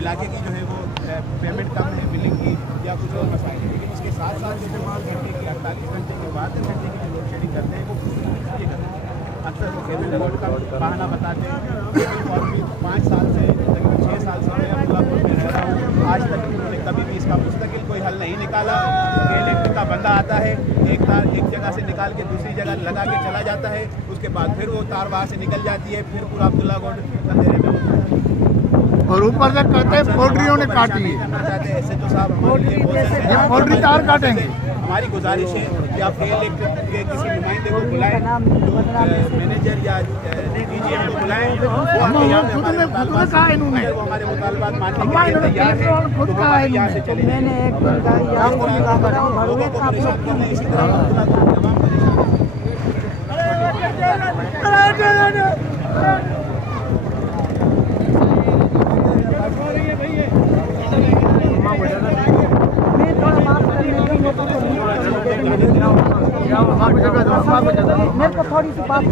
इलाके की जो है वो पेमेंट कम है, बिलिंग की या कुछ और मसाइल है। लेकिन इसके साथ साथ जो 24 घंटे की 48 घंटे के 72 घंटे की जो लोड शेडिंग करते हैं वो इसलिए करते हैं। अक्सर वो केबल बोर्ड का बहाना बताते हैं। और भी 5 साल से तकरीबन 6 साल से मैं अब्दुल्लापुर में रह रहा हूँ, आज तक उन्होंने कभी भी इसका मुस्तकिल कोई हल नहीं निकाला। इलेक्ट्रिक का बंदा आता है, एक तार एक जगह से निकाल के दूसरी जगह लगा के चला जाता है, उसके बाद फिर वो तार वहाँ से निकल जाती है, फिर पूरा अब्दुल्ला गोड अंधेरे में होता है। और ऊपर से कहते हैं पोल्ट्रियों ने काटी है। एसएचओ साहब ये पोल्ट्री तार काटेंगे। हमारी गुजारिश है कि आप इलेक्ट्रिक के किसी नुमाइंदे को बुलाएं, मैनेजर या डीजीएम को बुलाएं, वो आके यहाँ पे हमारे मुतालबात मानने के लिए तैयार है, खुद का यहाँ से चले जाएं। लोगों को परेशान करना इसी तरह मेरे को थोड़ी सी बात